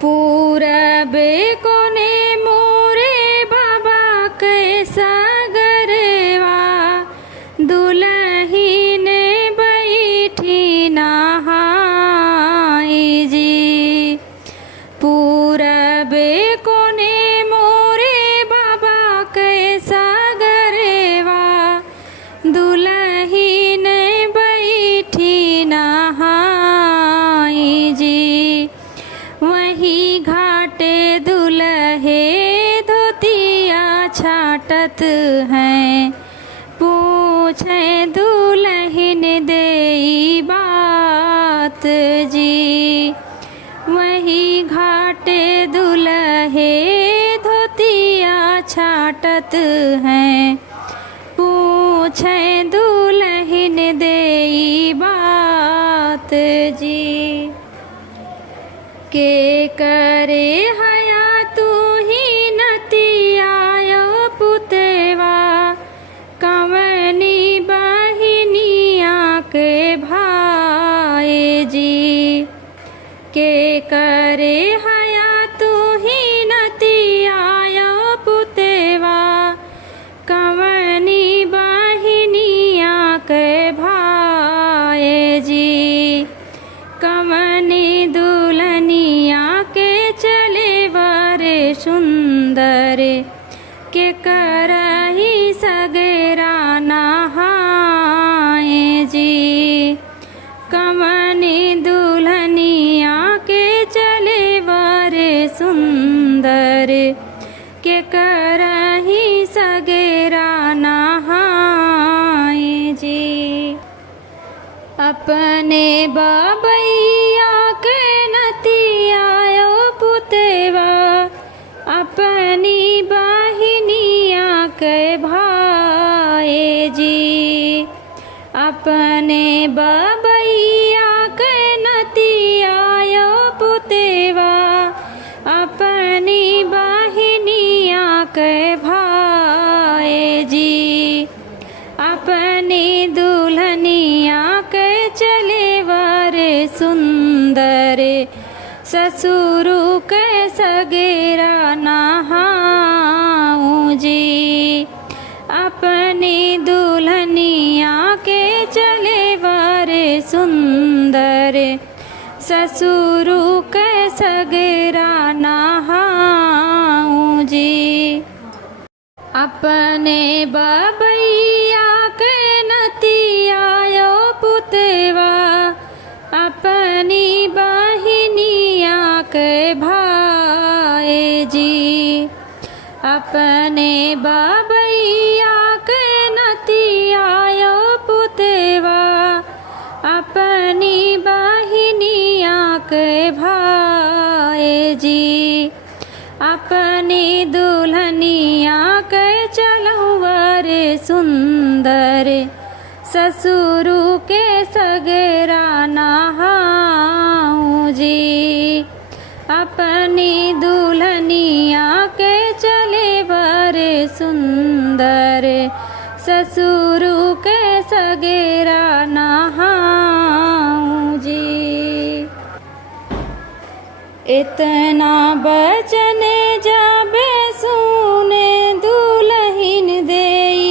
पूरबे कोने मोरे बाबा के सागरवा दुलहीन बैठी नहाई जी। पूरबे कोने मोरे बाबा के सागरवा दुलहीन बैठी नहाई जी। वही घाटे दुल्हे धोतिया छाटत हैं, पूछे दुल्हन देई बात जी। वही घाटे दुल्हे धोतिया छाटत हैं, पूछे दुल्हन देई बात जी। के करे हया तू ही नतिया पुतवा कवनी बहिनिया के भाई जी। के करे हया तू ही नतिया पुतवा कवनी बहिनिया के भाई जी। कवनी दुल्हनिया के चले वारे सुंदर के करही सगरा नहाए जी। कवनी दुल्हनिया के चले वारे सुंदर के करही सगरा नहाए जी। अपने बाबैया के नतिया पुतवा अपनी बहिनिया के भाई जी। अपने बाबैया के नतिया पुतवा अपनी बहिनिया के भाई जी। अपनी दुल्हनिया के चले वारे सुंदर ससुर के सगेरा नहाऊं जी। अपनी दुल्हनिया के चले वारे सुंदर ससुर के सगेरा नहाऊं जी। अपने बाबैया के नतिया पुतवा अपनी बहिनिया के भाई जी। अपने बाबैया के नतिया पुतवा अपनी बहिनिया के भाई जी। अपनी दुल्हनिया के चलहुआरे सुंदर ससुर के सगरा नहाऊं जी। अपनी दुल्हनिया के चले वारे सुंदर ससुर के सगरा नहाऊं जी। इतना बचन जाबे सुने दुल्हन देई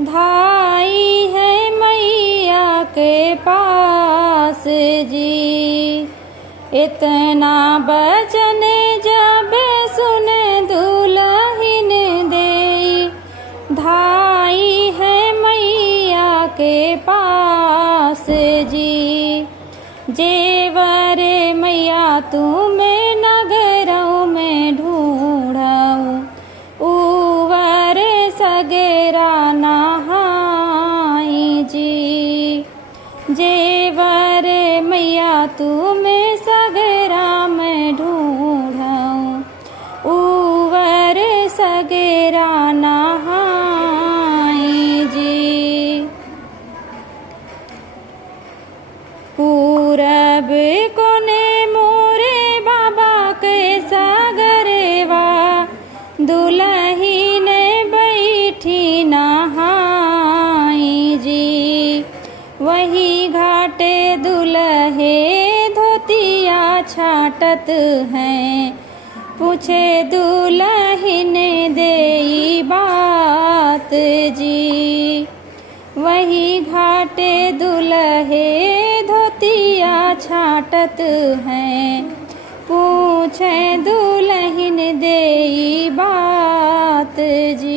धाई है मैया के पास जी। इतना बचन जाबे सुने दुल्हन देई धाई है मैया के पास जी। जेवर मैया तुम्हें नगरों में ढूंढाऊं उवर सगेरा नहाई जी। जेवर मैया तुम्हें सगरा में ढूंढाऊं उवर सगेरा नहाई जी। पूरब कोने मोरे छाटत हैं। पूछे दुल्हन देई बात जी, वही घाटे दुल्हे धोतिया छाटत हैं। पूछे दुल्हन देई बात जी।